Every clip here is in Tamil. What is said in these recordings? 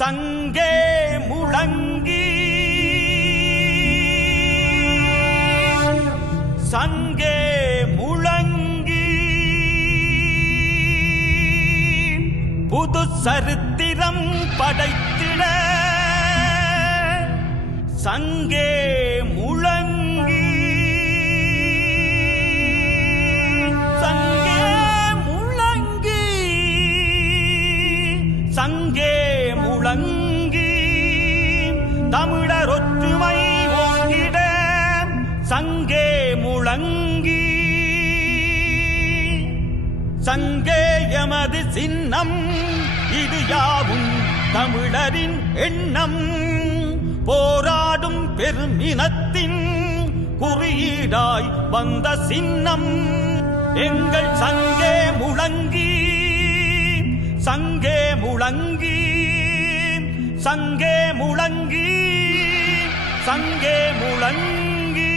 சங்கே முழங்கி சங்கே முழங்கி புது சரித்திரம் படைத்திட சங்கே முழங்கி சங்கே முழங்கி சங்கே முழங்கி தமிழர் ஒற்றுமை ஓங்கிட சங்கே முழங்கி சங்கே எமது சின்னம் இது யாவும் தமிழரின் எண்ணம் போராடும் பெருமினத்தின் குறியீடாய் வந்த சின்னம் எங்கள் சங்கே முழங்கி சங்கே முழங்கி சங்கே முழங்கி சங்கே முழங்கி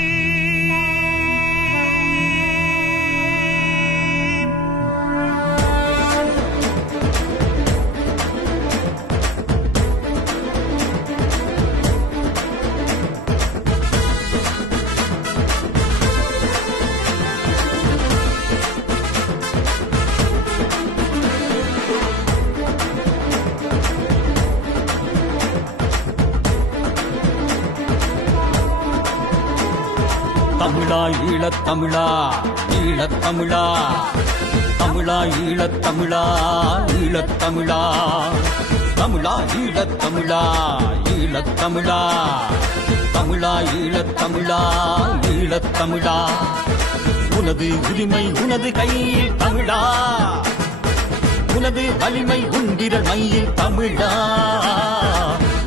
தமிழா ஈழத்தமிழா ஈழத்தமிழா தமிழா ஈழத்தமிழா ஈழத்தமிழா தமிழா ஈழத்தமிழா ஈழத்தமிழா தமிழா ஈழத்தமிழா ஈழத்தமிழா உனது உரிமை உனது கையில் தமிழா உனது வலிமை உன்விரல் மையில் தமிழா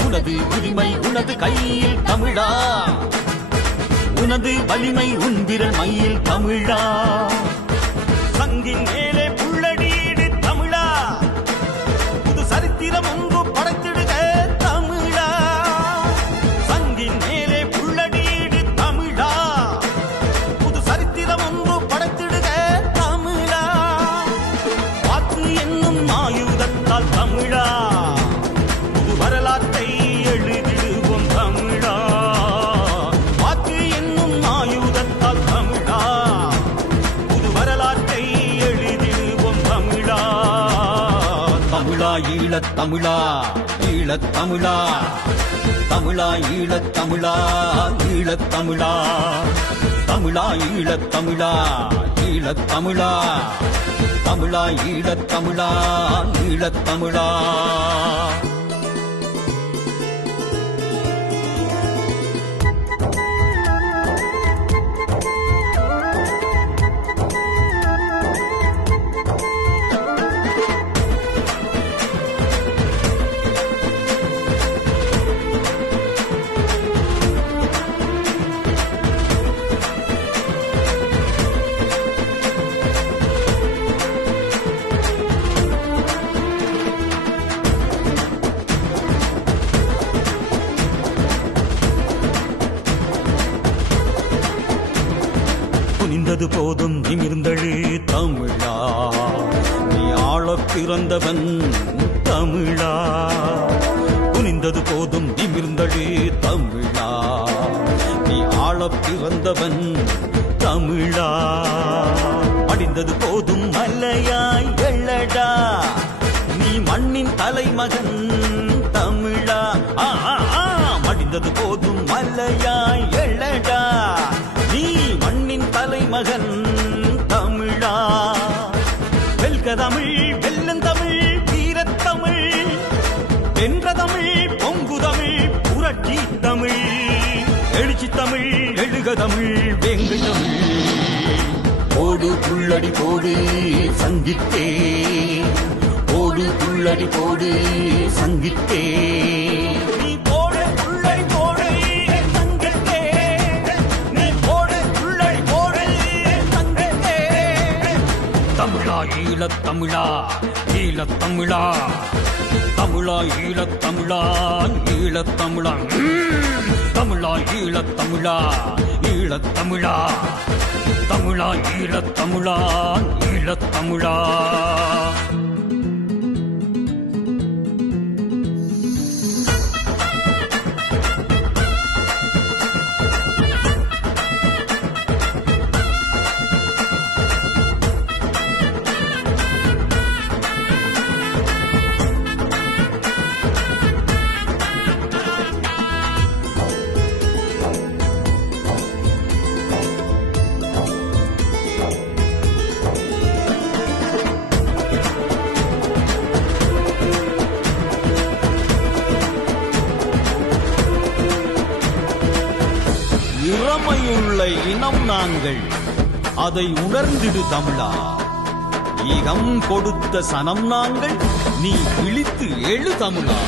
உனது உரிமை உனது கையில் தமிழா உனது வலிமை உன்விரல் மையில் தமிழா சங்கின் மேலே புள்ளடியிடு தமிழா புது சரித்திரம் ஒன்று படைத்திடுக தமிழா சங்கின் மேலே புள்ளடியிடு தமிழா புது சரித்திரம் ஒன்று படைத்திடுக தமிழா வாக்கு என்னும் ஆயுதத்தால் தமிழா புது வரலாற்றை எழுதிடுவோம் தமிழா ஈழத்தமிழா ஈழத்தமிழா தமிழா ஈழத்தமிழா ஈழத்தமிழா தமிழா ஈழத்தமிழா ஈழத்தமிழா தமிழா ஈழத்தமிழா ஈழத்தமிழா குனிந்தது போதும் நிமிர்ந்தழு தமிழா நீ ஆளப் பிறந்தவன் தமிழா குனிந்தது போதும் நிமிர்ந்தழு தமிழா நீ ஆளப் பிறந்தவன் தமிழா அடிந்தது போதும் மல்லையாய் எழடா நீ மண்ணின் தலைமகன் தமிழா மடிந்தது போதும் மல்லையாய் எழடா நீ மண்ணின் தலைமகன் தமிழா வெல்க தமிழ் வெல்லந்தமிழ் வீரத்தமிழ் வென்ற தமிழ் பொங்கு தமிழ் புரட்சி தமிழ் எழுச்சி தமிழ் எழுக தமிழ் வேங்கு தமிழ் ஓடு புள்ளடி போடு சங்கித்தே ஓடு புள்ளடி போடு சங்கித்தே தமிழா ஈழத்தமிழா ஈழத்தமிழா தமிழா ஈழத்தமிழா ஈழத்தமிழா தமிழா ஈழத்தமிழா ஈழத்தமிழா தமிழா ஈழத்தமிழா ஈழத்தமிழா இனம் நாங்கள், அதை உணர்ந்திடு தமிழா. ஈகம் கொடுத்த சனம் நாங்கள், நீ விழித்து எழு தமிழா.